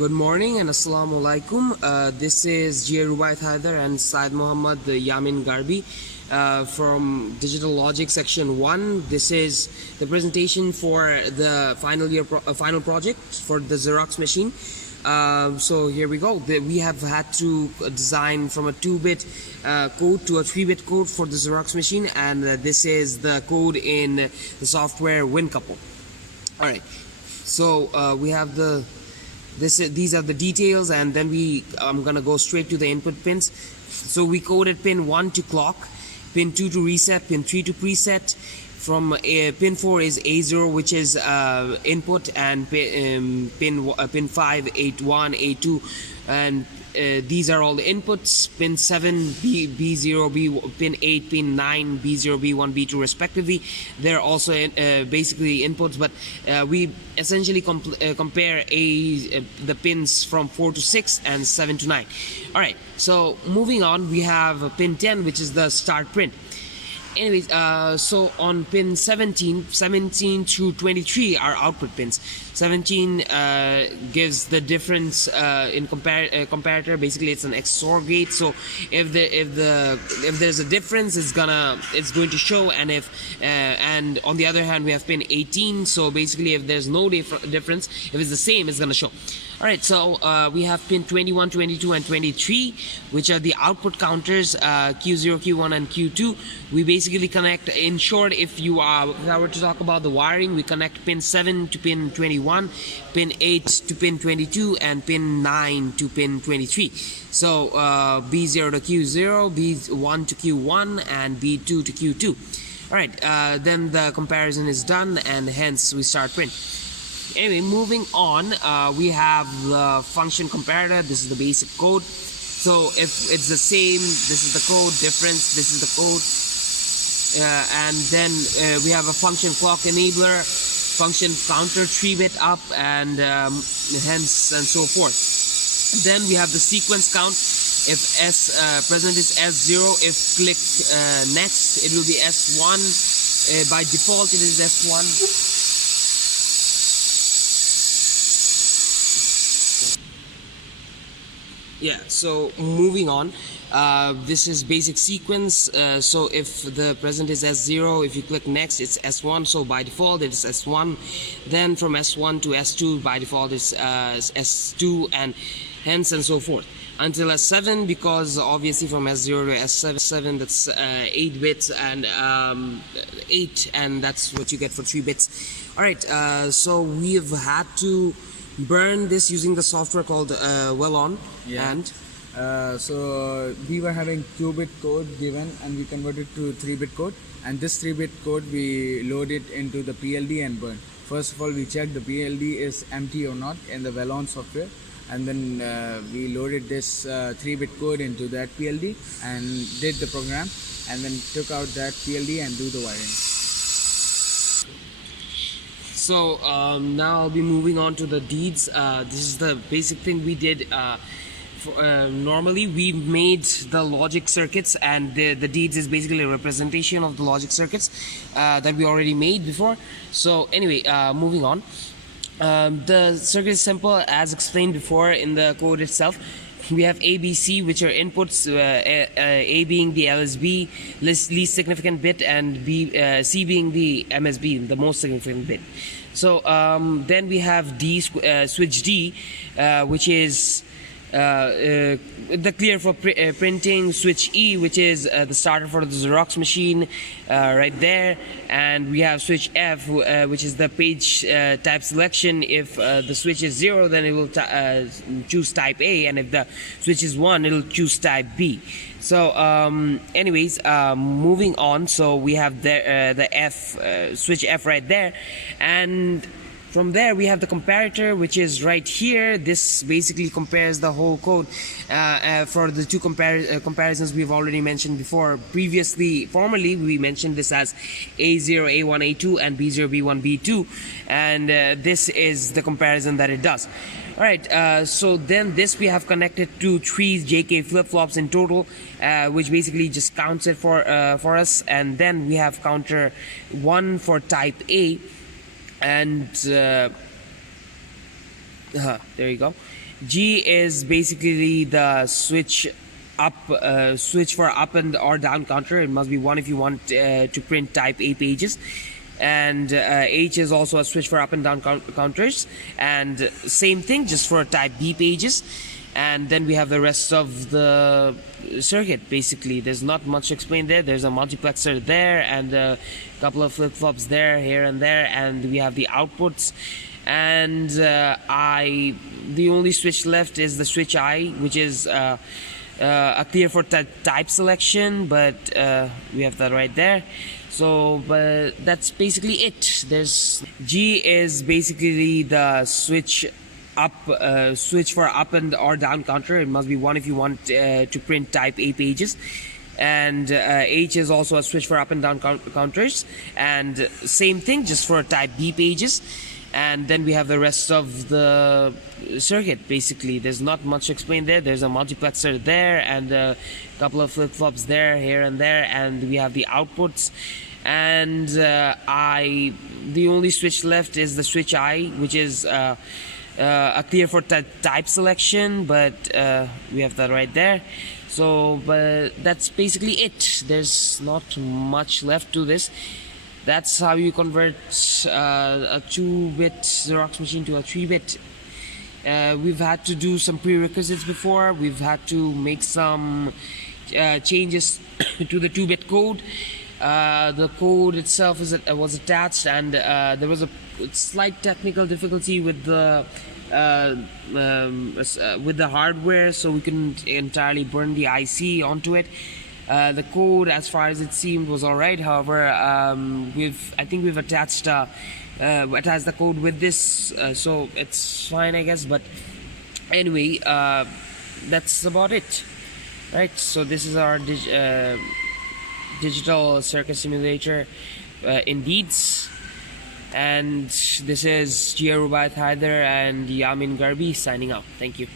Good morning and Assalamu alaikum. This is Jia Rubaiyat Haider and Syed Muhammad Yamin Garbi from Digital Logic Section 1. This is the presentation for the final project for the Xerox machine. So here we go. We have had to design from a 2-bit code to a 3-bit code for the Xerox machine, and this is the code in the software WinCouple. Alright, so we have these are the details, and then I'm gonna go straight to the input pins. So we coded pin 1 to clock, pin 2 to reset, pin 3 to preset. From pin 4 is A0, which is input, and pin 5 A1, A2, and these are all the inputs. Pin 7 B0, pin 8, pin 9 B0, B1, B2 respectively. They're also basically inputs, but we essentially compare the pins from 4 to 6 and 7 to 9. Alright, so moving on, we have pin 10, which is the start print. Anyways, so on pin 17 through 23 are output pins. 17 gives the difference in comparator. Basically, it's an XOR gate. So if there's a difference, it's going to show. And and on the other hand, we have pin 18. So basically, if there's no difference, if it's the same, it's gonna show. Alright, so we have pin 21, 22, and 23, which are the output counters, Q0, Q1, and Q2. We basically connect, in short, if I were to talk about the wiring, we connect pin 7 to pin 21, pin 8 to pin 22, and pin 9 to pin 23. So B0 to Q0, B1 to Q1, and B2 to Q2. Alright, then the comparison is done, and hence we start print. Anyway, moving on, we have the function comparator. This is the basic code. So if it's the same, this is the code. Difference, this is the code. And then we have a function clock enabler, function counter 3-bit up, and hence and so forth. Then we have the sequence count. If present is S0, if click next, it will be S1. By default, it is S1. Yeah, so moving on, this is basic sequence. So if the present is S0, if you click next, it's S1. So by default, it's S1. Then from S1 to S2, by default, it's S2, and hence and so forth. Until S7, because obviously from S0 to S7, that's 8 bits and 8, and that's what you get for 3 bits. Alright, so we have had to burn this using the software called Wellon. Yeah. And so we were having 2-bit code given, and we converted to 3-bit code, and this 3-bit code we load it into the PLD and burn. First of all, we check the PLD is empty or not in the Wellon software, and then we loaded this 3-bit code into that PLD and did the program, and then took out that PLD and do the wiring. So now I'll be moving on to the deeds. This is the basic thing we did. Normally we made the logic circuits, and the deeds is basically a representation of the logic circuits that we already made before. So anyway, moving on. The circuit is simple as explained before in the code itself. We have A, B, C, which are inputs, A being the LSB, least significant bit, and C being the MSB, the most significant bit. So then we have D, switch D, which is the clear for printing, switch E, which is the starter for the Xerox machine, right there, and we have switch F, which is the page type selection. If the switch is 0, then it will choose type A, and if the switch is 1, it will choose type B. So anyways, moving on, so we have the F, switch F right there, and from there we have the comparator, which is right here. This basically compares the whole code for the two comparisons we've already mentioned before. Formerly we mentioned this as A0, A1, A2, and B0, B1, B2, and this is the comparison that it does. Alright, so then this we have connected to 3 JK flip-flops in total, which basically just counts it for us, and then we have counter 1 for type A, and There you go. G is basically the switch up, switch for up and or down counter. It must be 1 if you want to print type A pages. And H is also a switch for up and down counters, and same thing just for type B pages. And then we have the rest of the circuit. Basically, there's not much to explain there. There's a multiplexer there and a couple of flip-flops there, here and there, and we have the outputs. And the only switch left is the switch I, which is a clear for type selection, but we have that right there. So, but that's basically it. There's G is basically the switch up, switch for up and or down counter. It must be 1 if you want to print type A pages. And H is also a switch for up and down counters, and same thing just for type B pages. And then we have the rest of the circuit. Basically, there's not much to explain there. There's a multiplexer there and a couple of flip-flops there, here and there, and we have the outputs. And the only switch left is the switch I, which is a clear for type selection, but we have that right there. So, but that's basically it. There's not much left to this. That's how you convert a 2-bit Xerox machine to a 3-bit. We've had to do some prerequisites before. We've had to make some changes to the 2-bit code. The code itself was attached, and there was a slight technical difficulty with the hardware, so we couldn't entirely burn the IC onto it. The code, as far as it seemed, was alright. However, I think we've attached the code with this, so it's fine, I guess. But anyway, that's about it, right? So this is our digital circuit simulator in Deeds, and this is GARH and SMYG and Yamin Garbi signing out. Thank you.